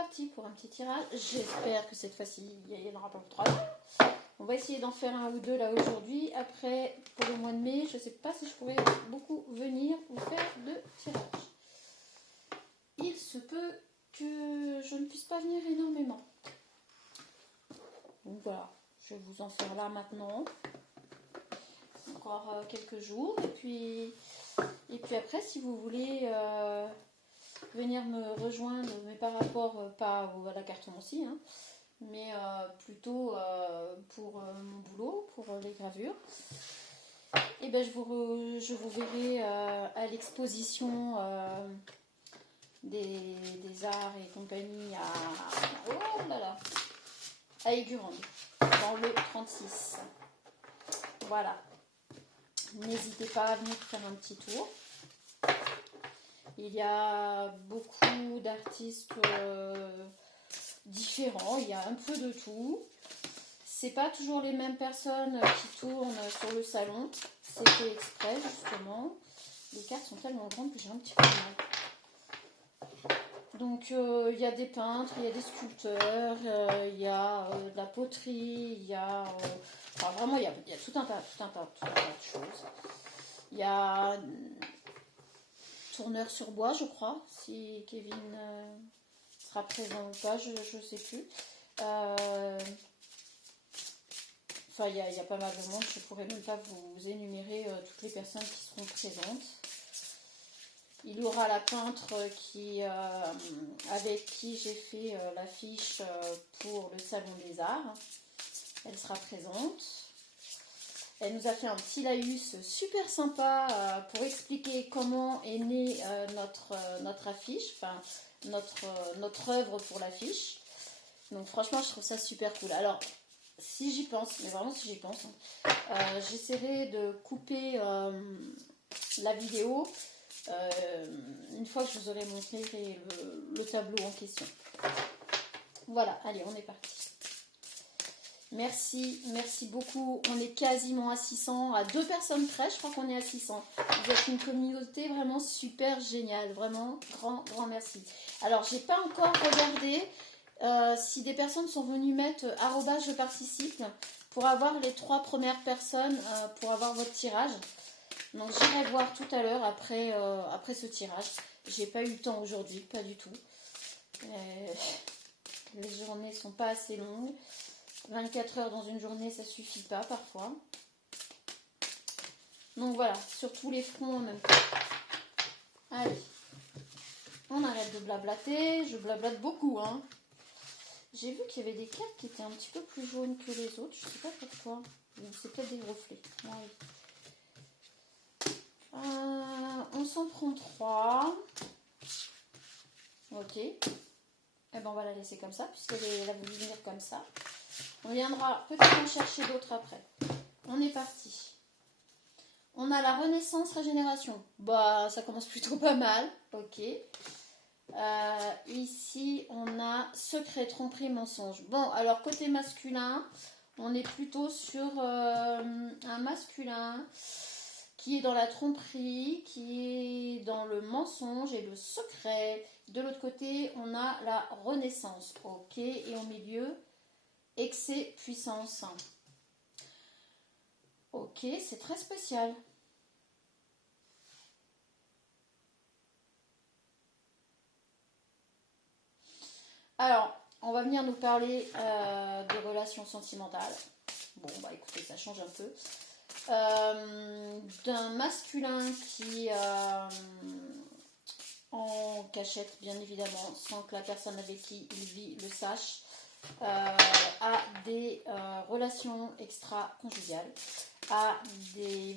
parti pour un petit tirage. J'espère que cette fois-ci, il y en aura pas trop. On va essayer d'en faire un ou deux là aujourd'hui. Après, pour le mois de mai, je ne sais pas si je pourrais beaucoup venir ou faire de tirage. Il se peut que je ne puisse pas venir énormément. Donc voilà, je vais vous en faire là maintenant. Encore quelques jours. Et puis après, si vous voulez venir me rejoindre, mais par rapport, pas à la cartomancie, hein, mais plutôt pour mon boulot, pour les gravures, et ben je vous verrai à l'exposition des arts et compagnie à Aigurande, dans le 36. Voilà. N'hésitez pas à venir faire un petit tour. Il y a beaucoup d'artistes différents, il y a un peu de tout. C'est pas toujours les mêmes personnes qui tournent sur le salon. C'est fait exprès justement. Les cartes sont tellement grandes que j'ai un petit peu de mal. Donc il y a des peintres, il y a des sculpteurs, il y a de la poterie, il y a... enfin vraiment il y a tout un tas de choses. Il y a tourneur sur bois, je crois, si Kevin sera présent ou pas, je ne sais plus. Enfin, il y a pas mal de monde, je ne pourrais même pas vous énumérer toutes les personnes qui seront présentes. Il y aura la peintre avec qui j'ai fait l'affiche pour le Salon des Arts. Elle sera présente. Elle nous a fait un petit laïus super sympa pour expliquer comment est née notre affiche, enfin notre œuvre pour l'affiche. Donc franchement, je trouve ça super cool. Alors, si j'y pense, mais vraiment si j'y pense, j'essaierai de couper la vidéo une fois que je vous aurai montré le tableau en question. Voilà, allez, on est parti. Merci beaucoup. On est quasiment à 600, à 2 personnes près, je crois qu'on est à 600. Vous êtes une communauté vraiment super géniale, vraiment grand merci. Alors, j'ai pas encore regardé si des personnes sont venues mettre @ je participe pour avoir les 3 premières personnes pour avoir votre tirage. Donc, j'irai voir tout à l'heure après ce tirage. J'ai pas eu le temps aujourd'hui, pas du tout. Les journées sont pas assez longues. 24 heures dans une journée, ça suffit pas parfois. Donc voilà, sur tous les fronts en même temps. Allez, on arrête de blablater. Je blablate beaucoup, hein. J'ai vu qu'il y avait des cartes qui étaient un petit peu plus jaunes que les autres. Je sais pas pourquoi. C'est peut-être des reflets. Oui. On s'en prend 3. Ok. Et ben on va la laisser comme ça, puisqu'elle a voulu venir comme ça. On viendra peut-être en chercher d'autres après. On est parti. On a la Renaissance Régénération. Bah, ça commence plutôt pas mal. Ok. Ici, on a Secret, Tromperie, Mensonge. Bon, alors côté masculin, on est plutôt sur un masculin qui est dans la tromperie, qui est dans le mensonge et le secret. De l'autre côté, on a la Renaissance. Ok. Et au milieu... excès, puissance. Ok, c'est très spécial. Alors, on va venir nous parler de relations sentimentales. Bon, bah écoutez, ça change un peu. D'un masculin qui, en cachette, bien évidemment, sans que la personne avec qui il vit le sache, a des relations extra-conjugales, a des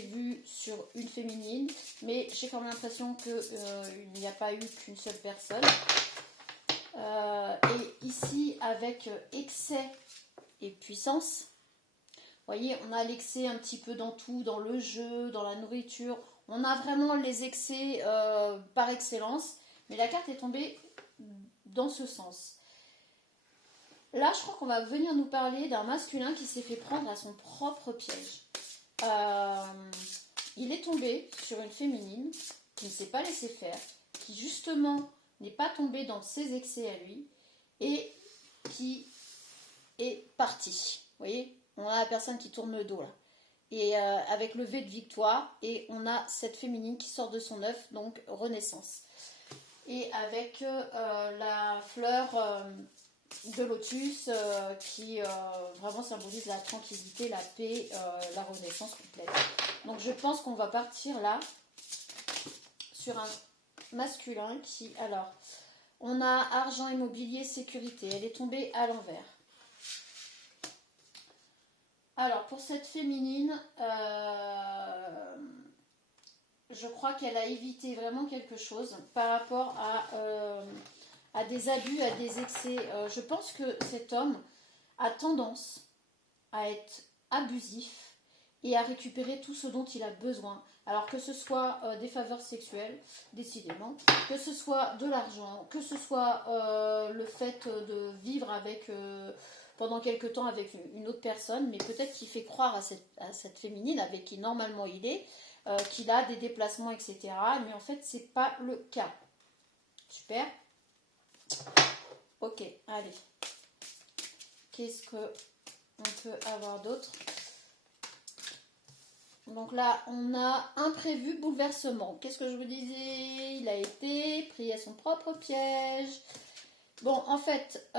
vues sur une féminine, mais j'ai quand même l'impression qu'il n'y a pas eu qu'une seule personne. Et ici, avec excès et puissance, vous voyez, on a l'excès un petit peu dans tout, dans le jeu, dans la nourriture. On a vraiment les excès par excellence, mais la carte est tombée dans ce sens. Là, je crois qu'on va venir nous parler d'un masculin qui s'est fait prendre à son propre piège. Il est tombé sur une féminine qui ne s'est pas laissé faire, qui justement n'est pas tombé dans ses excès à lui et qui est parti. Vous voyez, on a la personne qui tourne le dos là. Et avec le V de victoire, et on a cette féminine qui sort de son œuf, donc renaissance. Et avec la fleur de lotus qui vraiment symbolise la tranquillité, la paix, la renaissance complète. Donc je pense qu'on va partir là sur un masculin qui, alors, on a argent, immobilier, sécurité. Elle est tombée à l'envers. Alors, pour cette féminine, je crois qu'elle a évité vraiment quelque chose par rapport à des abus, à des excès. Je pense que cet homme a tendance à être abusif et à récupérer tout ce dont il a besoin. Alors que ce soit des faveurs sexuelles, décidément, que ce soit de l'argent, que ce soit le fait de vivre avec... pendant quelque temps avec une autre personne, mais peut-être qu'il fait croire à cette féminine avec qui normalement il est, qu'il a des déplacements, etc. Mais en fait, c'est pas le cas. Super. Ok, allez. Qu'est-ce qu'on peut avoir d'autre? Donc là, on a imprévu bouleversement. Qu'est-ce que je vous disais? Il a été pris à son propre piège. Bon, en fait,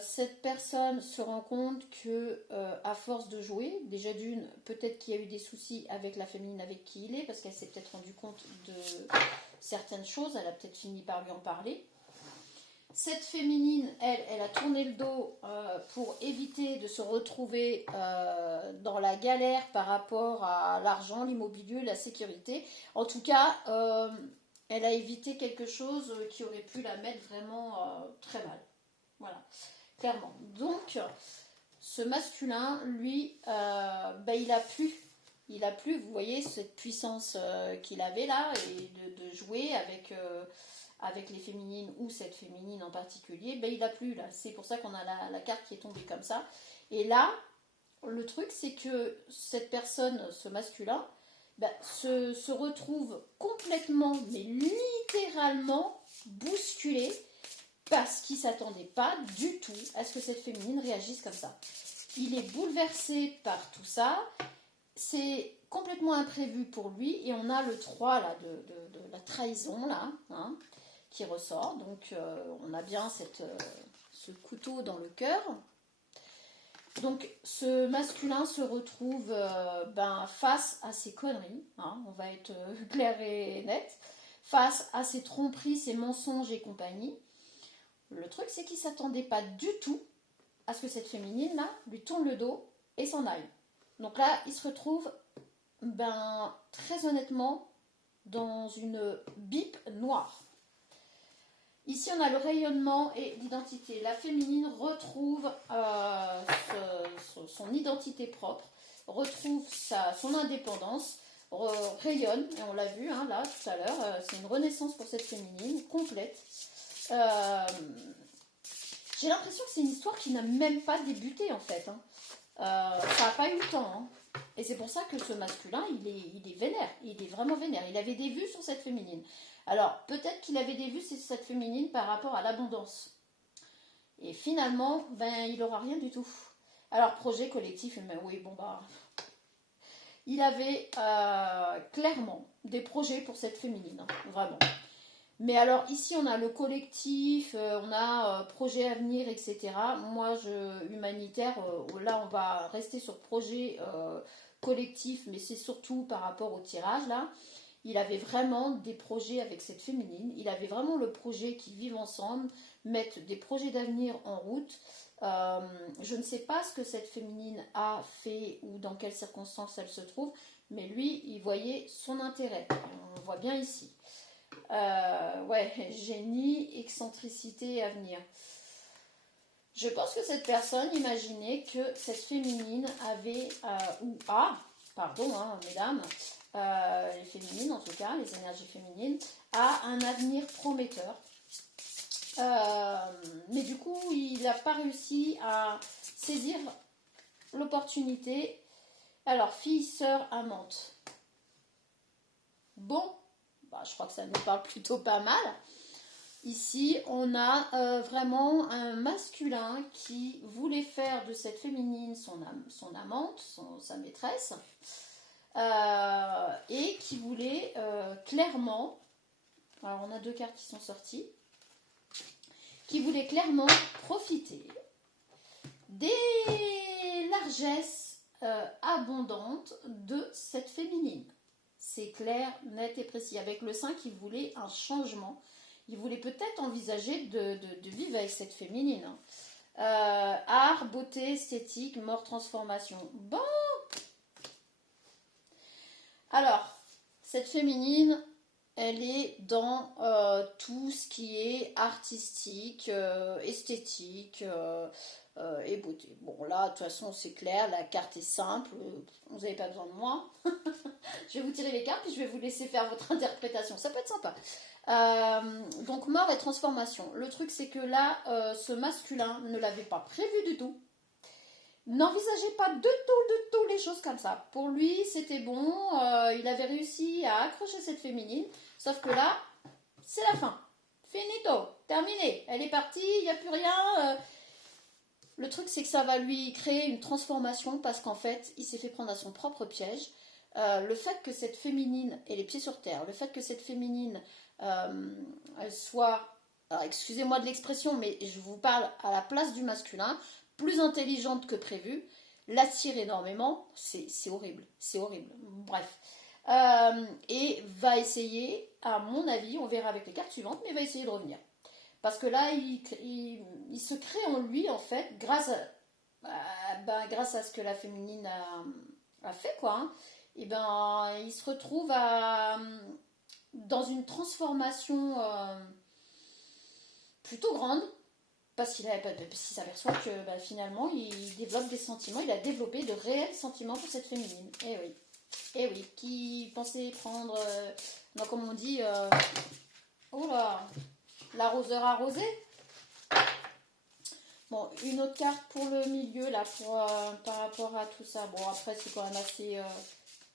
cette personne se rend compte que, à force de jouer, déjà d'une, peut-être qu'il y a eu des soucis avec la féminine avec qui il est, parce qu'elle s'est peut-être rendue compte de certaines choses, elle a peut-être fini par lui en parler. Cette féminine, elle a tourné le dos pour éviter de se retrouver dans la galère par rapport à l'argent, l'immobilier, la sécurité. En tout cas, elle a évité quelque chose qui aurait pu la mettre vraiment très mal. Voilà, clairement. Donc, ce masculin, lui, il a plus. Il a plus, vous voyez, cette puissance qu'il avait là, et de jouer avec les féminines ou cette féminine en particulier, il a plus là. C'est pour ça qu'on a la carte qui est tombée comme ça. Et là, le truc, c'est que cette personne, ce masculin, se retrouve complètement, mais littéralement bousculé parce qu'il ne s'attendait pas du tout à ce que cette féminine réagisse comme ça. Il est bouleversé par tout ça. C'est complètement imprévu pour lui. Et on a le 3 là, de la trahison là, hein, qui ressort. Donc on a bien ce couteau dans le cœur. Donc ce masculin se retrouve face à ses conneries, hein, on va être clair et net, face à ses tromperies, ses mensonges et compagnie. Le truc, c'est qu'il ne s'attendait pas du tout à ce que cette féminine là lui tourne le dos et s'en aille. Donc là, il se retrouve très honnêtement dans une bip noire. Ici, on a le rayonnement et l'identité. La féminine retrouve son identité propre, retrouve son indépendance, rayonne, et on l'a vu hein, là tout à l'heure, c'est une renaissance pour cette féminine complète. J'ai l'impression que c'est une histoire qui n'a même pas débuté en fait. Hein. Ça n'a pas eu le temps. Hein. Et c'est pour ça que ce masculin, il est vénère, il est vraiment vénère. Il avait des vues sur cette féminine. Alors, peut-être qu'il avait des vues sur cette féminine par rapport à l'abondance. Et finalement, il n'aura rien du tout. Alors, projet collectif, oui, il avait clairement des projets pour cette féminine, hein, vraiment. Mais alors, ici, on a le collectif, on a projet à venir, etc. Moi, humanitaire, là, on va rester sur projet collectif, mais c'est surtout par rapport au tirage, là. Il avait vraiment des projets avec cette féminine. Il avait vraiment le projet qu'ils vivent ensemble, mettre des projets d'avenir en route. Je ne sais pas ce que cette féminine a fait ou dans quelles circonstances elle se trouve, mais lui, il voyait son intérêt. On le voit bien ici. Génie, excentricité, avenir. Je pense que cette personne imaginait que cette féminine avait, mesdames, les féminines en tout cas, les énergies féminines, a un avenir prometteur. Mais du coup, il n'a pas réussi à saisir l'opportunité. Alors, fille, sœur, amante. Bon, je crois que ça nous parle plutôt pas mal. Ici, on a vraiment un masculin qui voulait faire de cette féminine son amante, sa maîtresse, et qui voulait clairement, alors on a deux cartes qui sont sorties, qui voulait clairement profiter des largesses abondantes de cette féminine. C'est clair, net et précis. Avec le 5, il voulait un changement. Il voulait peut-être envisager de vivre avec cette féminine. Art, beauté, esthétique, mort, transformation. Bon. Alors, cette féminine, elle est dans tout ce qui est artistique, esthétique et beauté. Bon, là, de toute façon, c'est clair, la carte est simple. Vous n'avez pas besoin de moi. Je vais vous tirer les cartes et je vais vous laisser faire votre interprétation. Ça peut être sympa. Donc mort et transformation. Le truc c'est que là, ce masculin ne l'avait pas prévu du tout. N'envisageait pas du tout les choses comme ça. Pour lui, c'était bon. Il avait réussi à accrocher cette féminine. Sauf que là, c'est la fin. Finito, terminé. Elle est partie, il n'y a plus rien. Le truc c'est que ça va lui créer une transformation parce qu'en fait, il s'est fait prendre à son propre piège. Le fait que cette féminine ait les pieds sur terre, le fait que cette féminine elle soit, excusez-moi de l'expression, mais je vous parle à la place du masculin, plus intelligente que prévu, l'attire énormément, c'est horrible, c'est horrible. Bref. Et va essayer, à mon avis, on verra avec les cartes suivantes, mais va essayer de revenir. Parce que là, il se crée en lui, en fait, grâce à ce que la féminine a fait, quoi. Hein, et ben, il se retrouve dans une transformation plutôt grande, parce qu'il s'aperçoit que finalement, il développe des sentiments, il a développé de réels sentiments pour cette féminine. Et oui, qui pensait prendre, non, comme on dit, oh là, l'arroseur arrosé. Bon, une autre carte pour le milieu, là, par rapport à tout ça. Bon, après, c'est quand même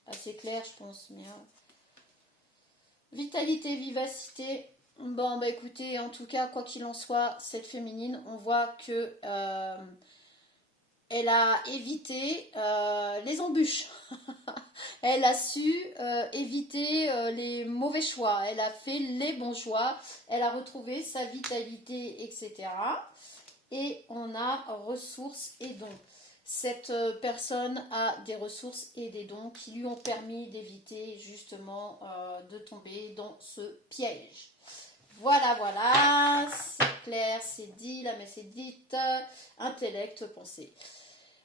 assez clair, je pense. Mais, vitalité, vivacité. Bon, bah écoutez, en tout cas, quoi qu'il en soit, cette féminine, on voit que elle a évité les embûches. Elle a su éviter les mauvais choix. Elle a fait les bons choix. Elle a retrouvé sa vitalité, etc. Et on a ressources et dons. Cette personne a des ressources et des dons qui lui ont permis d'éviter justement de tomber dans ce piège. Voilà, c'est clair, c'est dit, la messe est dite, intellect, pensée.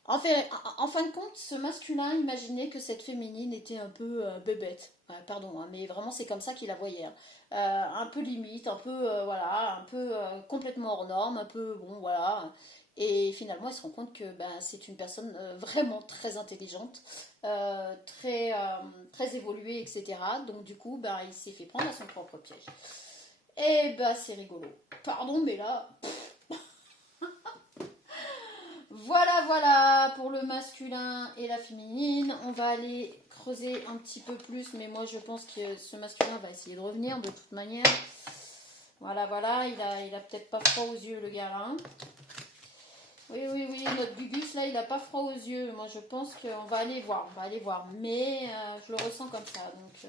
En fin de compte, ce masculin imaginait que cette féminine était un peu bébête. Pardon, hein, mais vraiment c'est comme ça qu'il la voyait. Hein. Un peu limite, un peu voilà, un peu complètement hors norme, un peu bon voilà. Et finalement, il se rend compte que c'est une personne vraiment très intelligente, très évoluée, etc. Donc du coup, il s'est fait prendre à son propre piège. Et c'est rigolo. Pardon, mais là... Voilà pour le masculin et la féminine. On va aller creuser un petit peu plus, mais moi je pense que ce masculin va essayer de revenir de toute manière. Voilà, il a peut-être pas froid aux yeux le gars. Hein. Oui, notre Gugus là, il a pas froid aux yeux. Moi je pense qu'on va aller voir, mais je le ressens comme ça. Donc,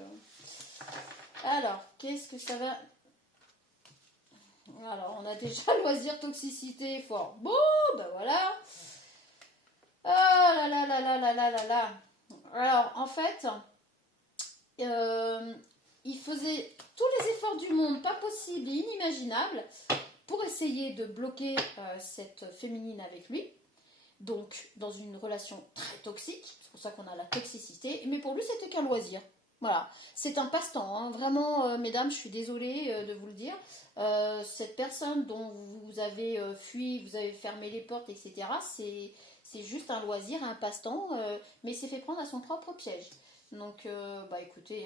alors, qu'est-ce que ça va... Alors, on a déjà loisir, toxicité, fort. Bon, voilà. Ah là. Alors, en fait, il faisait tous les efforts du monde, pas possible et inimaginable, pour essayer de bloquer cette féminine avec lui. Donc, dans une relation très toxique. C'est pour ça qu'on a la toxicité. Mais pour lui, c'était qu'un loisir. Voilà, c'est un passe-temps, hein. Vraiment, mesdames, je suis désolée de vous le dire. Cette personne dont vous avez fui, vous avez fermé les portes, etc., c'est juste un loisir, un passe-temps, mais il s'est fait prendre à son propre piège. Donc, écoutez,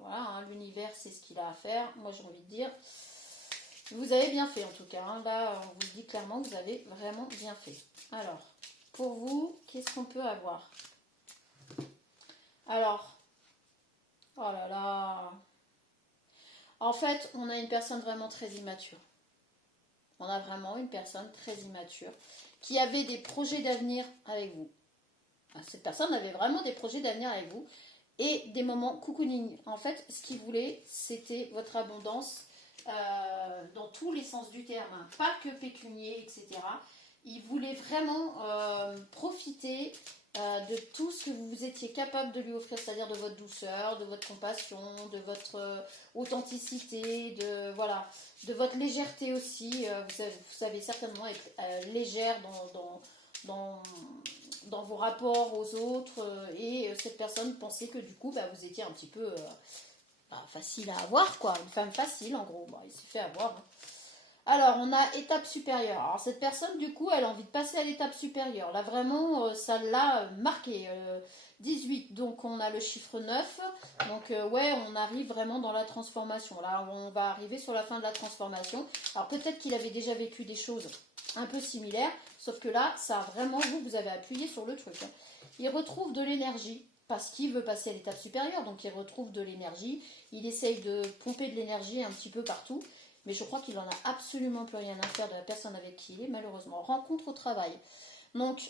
voilà, hein, l'univers, c'est ce qu'il a à faire. Moi, j'ai envie de dire, vous avez bien fait en tout cas. Hein. Là, on vous le dit clairement, vous avez vraiment bien fait. Alors, pour vous, qu'est-ce qu'on peut avoir? Alors... Oh là là. En fait, on a une personne vraiment très immature. On a vraiment une personne très immature qui avait des projets d'avenir avec vous. Cette personne avait vraiment des projets d'avenir avec vous et des moments cocooning. En fait, ce qu'il voulait, c'était votre abondance dans tous les sens du terme, hein. Pas que pécunier, etc. Il voulait vraiment profiter de tout ce que vous étiez capable de lui offrir, c'est-à-dire de votre douceur, de votre compassion, de votre authenticité, voilà, de votre légèreté aussi. Vous savez certainement être légère dans, dans vos rapports aux autres, et cette personne pensait que du coup vous étiez un petit peu facile à avoir, quoi, une femme facile en gros. Il s'est fait avoir, hein. Alors on a étape supérieure. Alors cette personne du coup elle a envie de passer à l'étape supérieure, là vraiment ça l'a marqué. 18, donc on a le chiffre 9, donc ouais, on arrive vraiment dans la transformation, là on va arriver sur la fin de la transformation. Alors peut-être qu'il avait déjà vécu des choses un peu similaires, sauf que là ça a vraiment, vous avez appuyé sur le truc, hein. Il retrouve de l'énergie parce qu'il veut passer à l'étape supérieure, donc il retrouve de l'énergie, il essaye de pomper de l'énergie un petit peu partout, mais je crois qu'il n'en a absolument plus rien à faire de la personne avec qui il est, malheureusement. Rencontre au travail. Donc,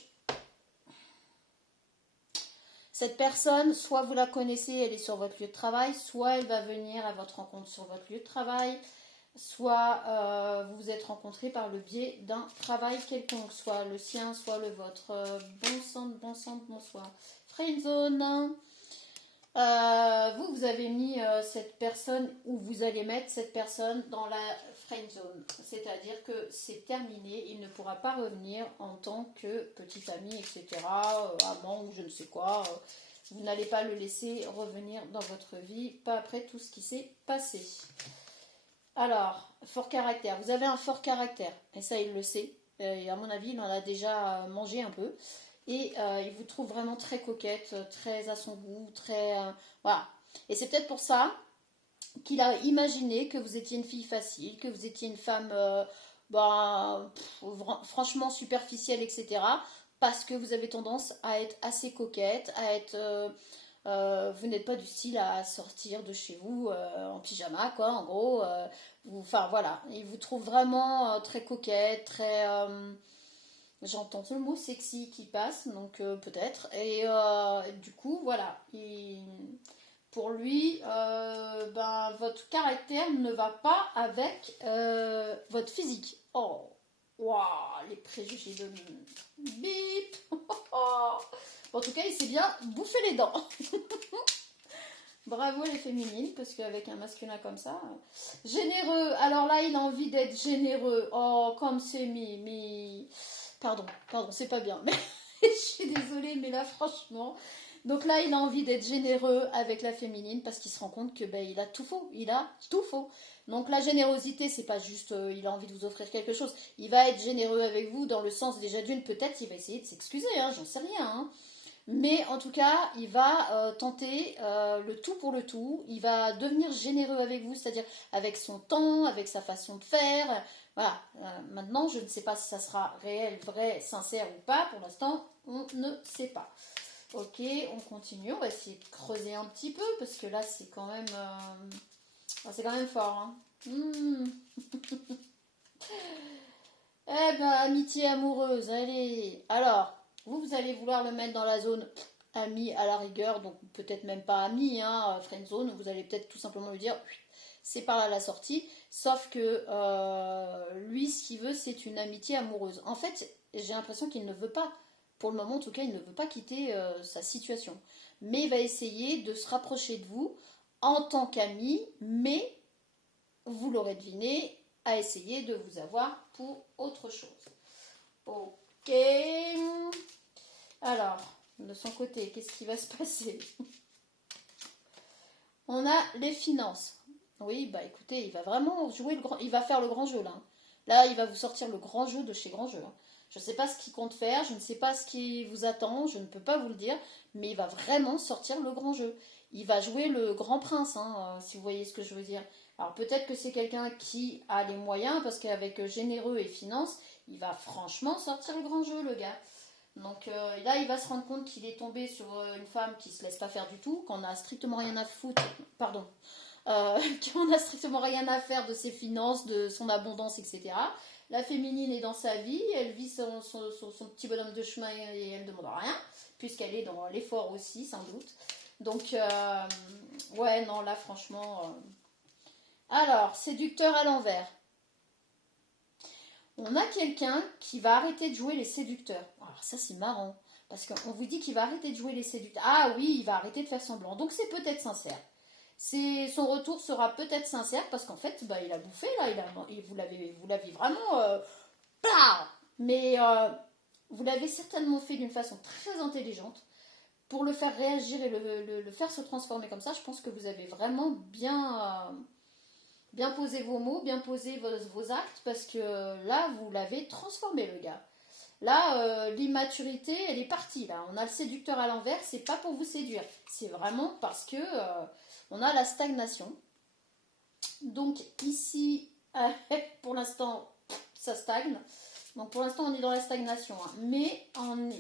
cette personne, soit vous la connaissez, elle est sur votre lieu de travail, soit elle va venir à votre rencontre sur votre lieu de travail, soit vous vous êtes rencontrés par le biais d'un travail quelconque, soit le sien, soit le vôtre. Bon sang, bonsoir. Friendzone. Vous avez mis cette personne, ou vous allez mettre cette personne dans la friend zone. C'est-à-dire que c'est terminé, il ne pourra pas revenir en tant que petit ami, etc., amant ou je ne sais quoi. Vous n'allez pas le laisser revenir dans votre vie, pas après tout ce qui s'est passé. Alors, fort caractère. Vous avez un fort caractère, et ça il le sait. Et à mon avis, il en a déjà mangé un peu. Et il vous trouve vraiment très coquette, très à son goût, très... voilà. Et c'est peut-être pour ça qu'il a imaginé que vous étiez une fille facile, que vous étiez une femme franchement superficielle, etc. Parce que vous avez tendance à être assez coquette, à être... vous n'êtes pas du style à sortir de chez vous en pyjama, quoi, en gros. Enfin, voilà. Il vous trouve vraiment très coquette, très... j'entends le mot sexy qui passe, donc peut-être. Et du coup, voilà. Pour lui, votre caractère ne va pas avec votre physique. Oh, waouh, les préjugés de bip. En tout cas, il s'est bien bouffé les dents. Bravo les féminines, parce qu'avec un masculin comme ça... Généreux, alors là, il a envie d'être généreux. Oh, comme c'est mis... Pardon, c'est pas bien. Mais je suis désolée, mais là, franchement... Donc là, il a envie d'être généreux avec la féminine parce qu'il se rend compte que il a tout faux. Il a tout faux. Donc la générosité, c'est pas juste il a envie de vous offrir quelque chose. Il va être généreux avec vous dans le sens déjà d'une, peut-être il va essayer de s'excuser, hein, j'en sais rien, hein. Mais en tout cas, il va tenter le tout pour le tout. Il va devenir généreux avec vous, c'est-à-dire avec son temps, avec sa façon de faire. Voilà. Maintenant, je ne sais pas si ça sera réel, vrai, sincère ou pas. Pour l'instant, on ne sait pas. Ok, on continue. On va essayer de creuser un petit peu parce que là, c'est quand même fort, hein. Eh ben, amitié amoureuse. Allez. Alors. Vous allez vouloir le mettre dans la zone ami à la rigueur, donc peut-être même pas ami, hein, friend zone. Vous allez peut-être tout simplement lui dire c'est par là la sortie. Sauf que lui, ce qu'il veut, c'est une amitié amoureuse. En fait, j'ai l'impression qu'il ne veut pas, pour le moment en tout cas, il ne veut pas quitter sa situation. Mais il va essayer de se rapprocher de vous en tant qu'ami, mais vous l'aurez deviné, à essayer de vous avoir pour autre chose. Ok. Alors, de son côté, qu'est-ce qui va se passer? On a les finances. Oui, bah écoutez, il va vraiment jouer il va faire le grand jeu là. Là, il va vous sortir le grand jeu de chez Grand Jeu. Je ne sais pas ce qu'il compte faire, je ne sais pas ce qui vous attend, je ne peux pas vous le dire, mais il va vraiment sortir le grand jeu. Il va jouer le grand prince, hein, si vous voyez ce que je veux dire. Alors peut-être que c'est quelqu'un qui a les moyens, parce qu'avec généreux et finance, il va franchement sortir le grand jeu, le gars. Donc là, il va se rendre compte qu'il est tombé sur une femme qui se laisse pas faire du tout, qu'on a strictement rien à foutre, pardon, qui en a strictement rien à faire de ses finances, de son abondance, etc. La féminine est dans sa vie, elle vit son petit bonhomme de chemin et elle ne demande rien, puisqu'elle est dans l'effort aussi, sans doute. Donc, ouais, non, là, franchement... Alors, séducteur à l'envers. On a quelqu'un qui va arrêter de jouer les séducteurs. Alors ça c'est marrant, parce qu'on vous dit qu'il va arrêter de jouer les séducteurs. Ah oui, il va arrêter de faire semblant, donc c'est peut-être sincère. Son retour sera peut-être sincère, parce qu'en fait, bah, il a bouffé, là, vous l'avez vraiment... mais vous l'avez certainement fait d'une façon très intelligente, pour le faire réagir et le faire se transformer comme ça. Je pense que vous avez vraiment bien posé vos mots, bien posé vos actes, parce que là, vous l'avez transformé, le gars. Là, l'immaturité, elle est partie. Là, on a le séducteur à l'envers, c'est pas pour vous séduire, c'est vraiment parce que on a la stagnation. Donc ici, pour l'instant, ça stagne. Donc pour l'instant, on est dans la stagnation, hein. Mais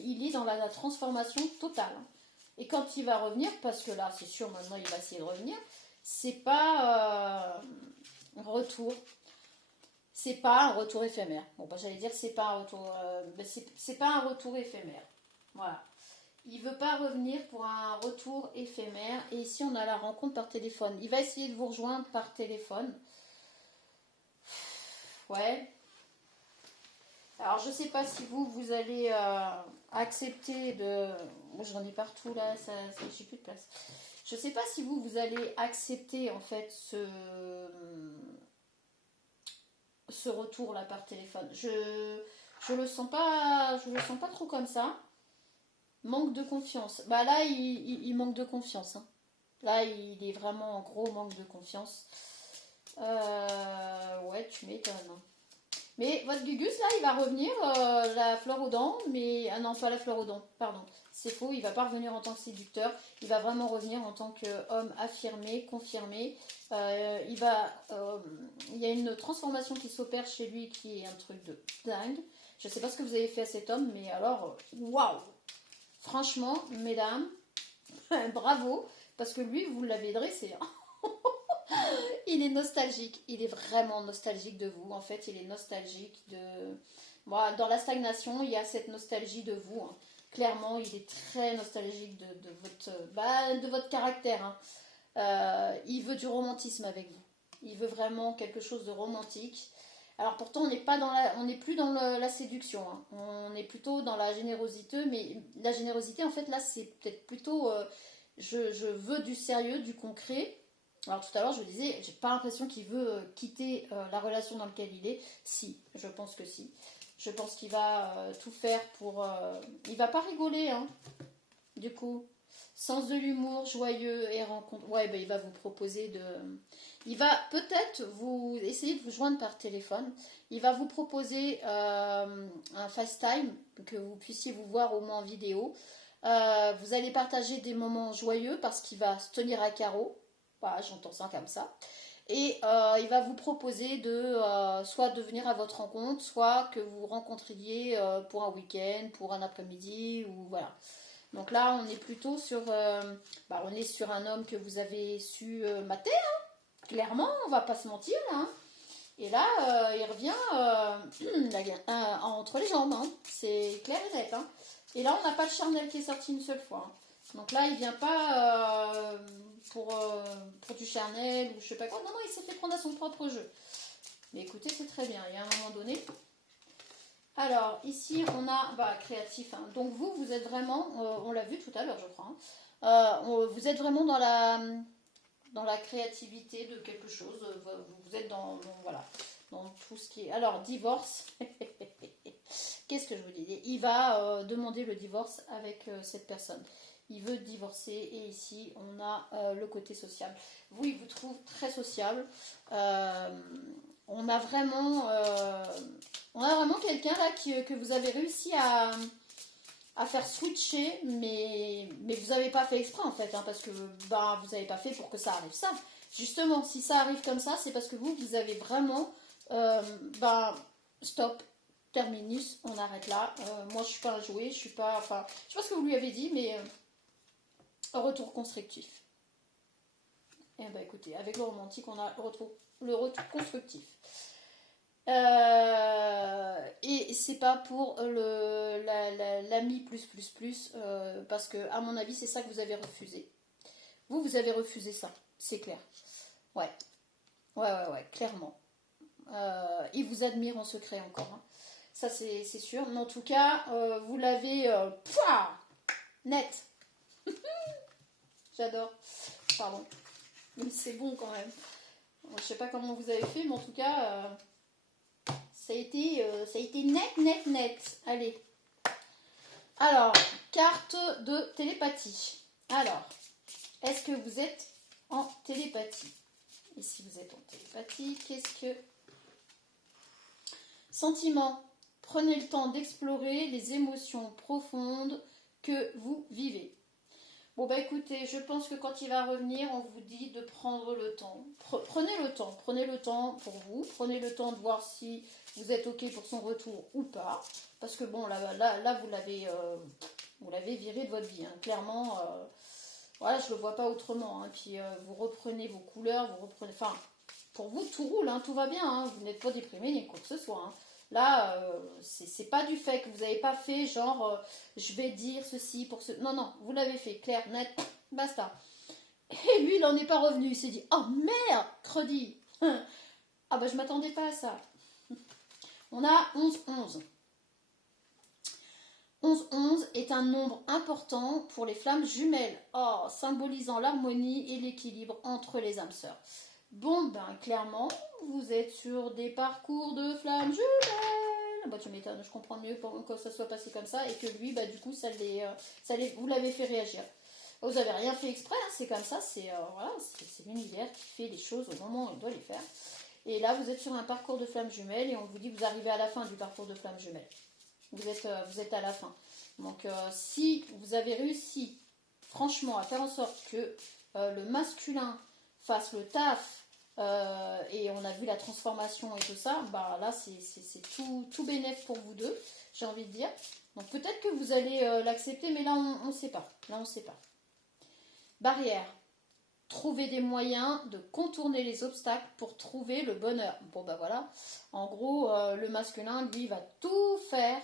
il est dans la transformation totale, hein. Et quand il va revenir, parce que là, c'est sûr, maintenant, il va essayer de revenir, c'est pas retour. C'est pas un retour éphémère. Bon, bah, j'allais dire c'est pas un retour, c'est pas un retour éphémère. Voilà. Il veut pas revenir pour un retour éphémère. Et ici, on a la rencontre par téléphone. Il va essayer de vous rejoindre par téléphone. Ouais. Alors, je sais pas si vous allez accepter de... Bon, j'en ai partout là, j'ai plus de place. Je sais pas si vous allez accepter en fait ce retour là par téléphone. Je le sens pas trop comme ça. Manque de confiance. Bah là il manque de confiance, hein. Là il est vraiment en gros manque de confiance. Ouais, tu m'étonnes, hein. Mais votre Gugus là il va revenir, la fleur aux dents, mais ah non, pas la fleur aux dents, pardon, c'est faux. Il va pas revenir en tant que séducteur, il va vraiment revenir en tant qu'homme affirmé, confirmé. Il y a une transformation qui s'opère chez lui qui est un truc de dingue. Je sais pas ce que vous avez fait à cet homme, mais alors waouh, franchement mesdames, bravo, parce que lui vous l'avez dressé, hein. Il est nostalgique, il est vraiment nostalgique de vous. En fait, il est nostalgique de... Bon, dans la stagnation, il y a cette nostalgie de vous, hein. Clairement, il est très nostalgique de votre caractère, hein. Il veut du romantisme avec vous. Il veut vraiment quelque chose de romantique. Alors pourtant, on n'est plus dans la séduction, hein. On est plutôt dans la générosité, mais la générosité, en fait, là, c'est peut-être plutôt... je veux du sérieux, du concret. Alors tout à l'heure je vous disais, j'ai pas l'impression qu'il veut quitter la relation dans laquelle il est. Si, je pense que si. Je pense qu'il va tout faire pour... Il va pas rigoler, hein. Du coup, sens de l'humour, joyeux et rencontre... Ouais, ben, il va vous proposer de... Il va peut-être vous essayer de vous joindre par téléphone. Il va vous proposer un FaceTime, que vous puissiez vous voir au moins en vidéo. Vous allez partager des moments joyeux parce qu'il va se tenir à carreau. Voilà, j'entends ça comme ça. Et il va vous proposer soit de venir à votre rencontre, soit que vous rencontriez pour un week-end, pour un après-midi, ou voilà. Donc là, on est plutôt sur un homme que vous avez su mater, hein. Clairement, on va pas se mentir, hein. Et là, il revient entre les jambes, hein. C'est clair et net, hein. Et là, on n'a pas de charnel qui est sorti une seule fois, hein. Donc là, il vient pas pour du charnel ou je sais pas quoi. Non, non, il s'est fait prendre à son propre jeu. Mais écoutez, c'est très bien. Il y a un moment donné. Alors, ici, on a créatif, hein. Donc vous êtes vraiment, on l'a vu tout à l'heure, je crois, hein. Vous êtes vraiment dans la créativité de quelque chose. Vous êtes voilà, dans tout ce qui est... Alors, divorce. Qu'est-ce que je vous dis? Il va demander le divorce avec cette personne. Il veut divorcer et ici on a le côté sociable. Vous, il vous trouve très sociable. On a vraiment quelqu'un là que vous avez réussi à faire switcher, mais vous n'avez pas fait exprès en fait, hein, parce que vous n'avez pas fait pour que ça arrive ça. Justement, si ça arrive comme ça, c'est parce que vous avez vraiment stop. Terminus, on arrête là. Moi, je suis pas un jouet, je sais pas ce que vous lui avez dit, mais retour constructif. Et ben écoutez, avec le romantique, on a le retour constructif. Et c'est pas pour l'ami plus, parce que à mon avis c'est ça que vous avez refusé. Vous avez refusé ça, c'est clair. Ouais, ouais, clairement. Il vous admire en secret encore, hein. Ça c'est sûr. Mais en tout cas, vous l'avez net. J'adore. Pardon. Mais c'est bon quand même. Je sais pas comment vous avez fait, mais en tout cas, ça a été net. Allez. Alors, carte de télépathie. Alors, est-ce que vous êtes en télépathie? Et si vous êtes en télépathie, qu'est-ce que... Sentiment. Prenez le temps d'explorer les émotions profondes que vous vivez. Bon bah écoutez, je pense que quand il va revenir, on vous dit de prendre le temps. Prenez le temps pour vous. Prenez le temps de voir si vous êtes ok pour son retour ou pas. Parce que bon, là vous l'avez viré de votre vie, hein. Clairement, voilà, je le vois pas autrement, hein. Puis vous reprenez vos couleurs, enfin, pour vous tout roule, hein, tout va bien, hein. Vous n'êtes pas déprimé ni quoi que ce soit, hein. Là, c'est pas du fait que vous n'avez pas fait genre je vais dire ceci pour ce... Non, vous l'avez fait, clair, net, basta. Et lui, il n'en est pas revenu, il s'est dit oh merde, credi. Ah bah je m'attendais pas à ça. On a 11-11. 11-11 est un nombre important pour les flammes jumelles, symbolisant l'harmonie et l'équilibre entre les âmes sœurs. Bon, ben clairement, vous êtes sur des parcours de flammes jumelles. Bah tu m'étonnes, je comprends mieux pourquoi ça soit passé comme ça et que lui, bah du coup, vous l'avez fait réagir. Vous n'avez rien fait exprès, hein, c'est comme ça, c'est l'univers qui fait les choses au moment où il doit les faire. Et là, vous êtes sur un parcours de flammes jumelles et on vous dit que vous arrivez à la fin du parcours de flammes jumelles. Vous êtes à la fin. Donc, si vous avez réussi, franchement, à faire en sorte que le masculin fasse le taf, et on a vu la transformation et tout ça, bah là, c'est tout bénef pour vous deux, j'ai envie de dire. Donc, peut-être que vous allez l'accepter, mais là, on ne sait pas. Là, on ne sait pas. Barrière. Trouver des moyens de contourner les obstacles pour trouver le bonheur. Bon, bah voilà. En gros, le masculin, lui, va tout faire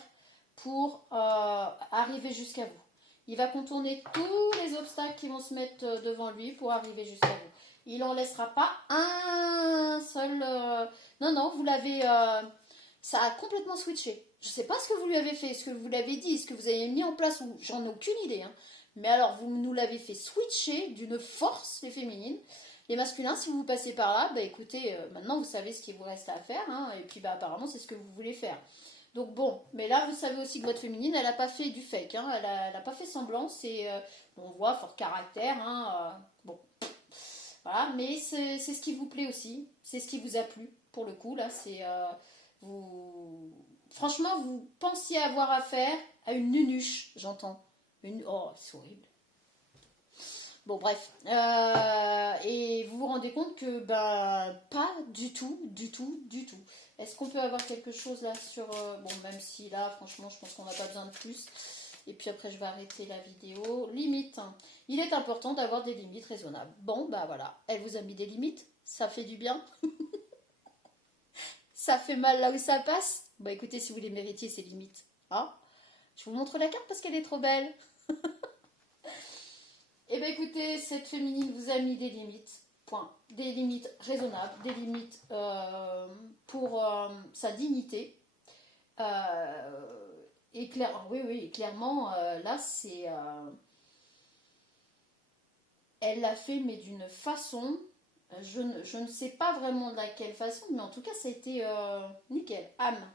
pour arriver jusqu'à vous. Il va contourner tous les obstacles qui vont se mettre devant lui pour arriver jusqu'à vous. Il n'en laissera pas un seul... Non, vous l'avez... ça a complètement switché. Je ne sais pas ce que vous lui avez fait, ce que vous l'avez dit, ce que vous avez mis en place, j'en ai aucune idée, hein. Mais alors, vous nous l'avez fait switcher d'une force, les féminines. Les masculins, si vous passez par là, bah écoutez, maintenant vous savez ce qu'il vous reste à faire, hein, et puis bah apparemment c'est ce que vous voulez faire. Donc bon, mais là vous savez aussi que votre féminine, elle n'a pas fait du fake, hein, elle n'a pas fait semblant, on voit fort caractère, hein, bon, voilà, mais c'est ce qui vous plaît aussi, c'est ce qui vous a plu, pour le coup, là, franchement, vous pensiez avoir affaire à une nunuche, j'entends. Oh, c'est horrible. Bon, bref. Et vous vous rendez compte que, pas du tout. Est-ce qu'on peut avoir quelque chose là sur... bon, même si là, franchement, je pense qu'on n'a pas besoin de plus. Et puis après, je vais arrêter la vidéo. Limite. Il est important d'avoir des limites raisonnables. Bon, voilà. Elle vous a mis des limites. Ça fait du bien. Ça fait mal là où ça passe. Bah écoutez, si vous les méritiez, ces limites. Hein, je vous montre la carte parce qu'elle est trop belle. Et bien écoutez, cette féminine vous a mis des limites, point. Des limites raisonnables, des limites pour sa dignité. Et clairement, là, c'est... elle l'a fait, mais d'une façon... Je ne sais pas vraiment de laquelle façon, mais en tout cas, ça a été nickel. Âme.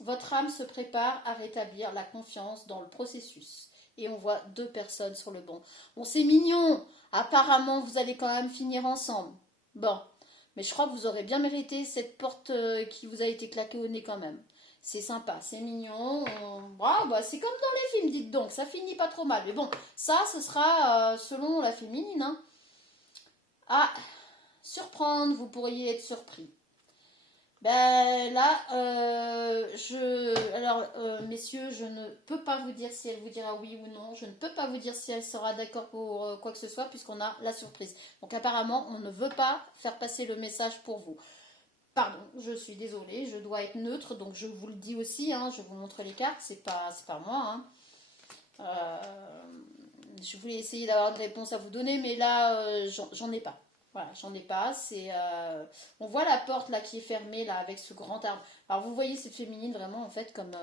Votre âme se prépare à rétablir la confiance dans le processus. Et on voit 2 personnes sur le banc. Bon, c'est mignon. Apparemment, vous allez quand même finir ensemble. Bon, mais je crois que vous aurez bien mérité cette porte qui vous a été claquée au nez quand même. C'est sympa, c'est mignon. C'est comme dans les films, dites donc. Ça finit pas trop mal. Mais bon, ça, ce sera selon la féminine. Hein. Ah, surprendre, vous pourriez être surpris. Ben là, messieurs, je ne peux pas vous dire si elle vous dira oui ou non. Je ne peux pas vous dire si elle sera d'accord pour quoi que ce soit, puisqu'on a la surprise. Donc apparemment, on ne veut pas faire passer le message pour vous. Pardon, je suis désolée, je dois être neutre, donc je vous le dis aussi, hein, je vous montre les cartes, c'est pas moi. Hein. Je voulais essayer d'avoir une réponse à vous donner, mais là, j'en ai pas. Voilà, j'en ai pas. On voit la porte là qui est fermée là avec ce grand arbre. Alors vous voyez cette féminine vraiment en fait comme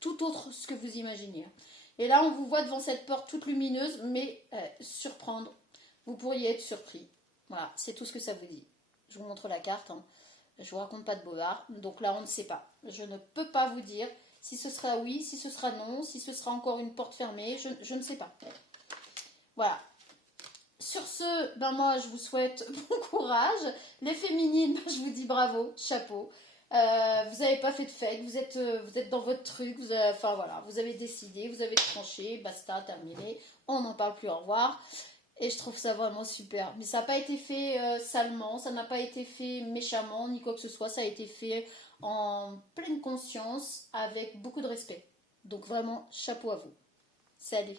tout autre ce que vous imaginez. Hein. Et là, on vous voit devant cette porte toute lumineuse, mais surprendre. Vous pourriez être surpris. Voilà, c'est tout ce que ça vous dit. Je vous montre la carte. Hein. Je vous raconte pas de bobard. Donc là, on ne sait pas. Je ne peux pas vous dire si ce sera oui, si ce sera non, si ce sera encore une porte fermée. Je ne sais pas. Voilà. Sur ce, ben moi je vous souhaite bon courage. Les féminines, je vous dis bravo, chapeau. Vous n'avez pas fait de fake, vous êtes dans votre truc, enfin voilà, vous avez décidé, vous avez tranché, basta, terminé, on n'en parle plus, au revoir. Et je trouve ça vraiment super. Mais ça n'a pas été fait salement, ça n'a pas été fait méchamment, ni quoi que ce soit, ça a été fait en pleine conscience, avec beaucoup de respect. Donc vraiment, chapeau à vous. Salut.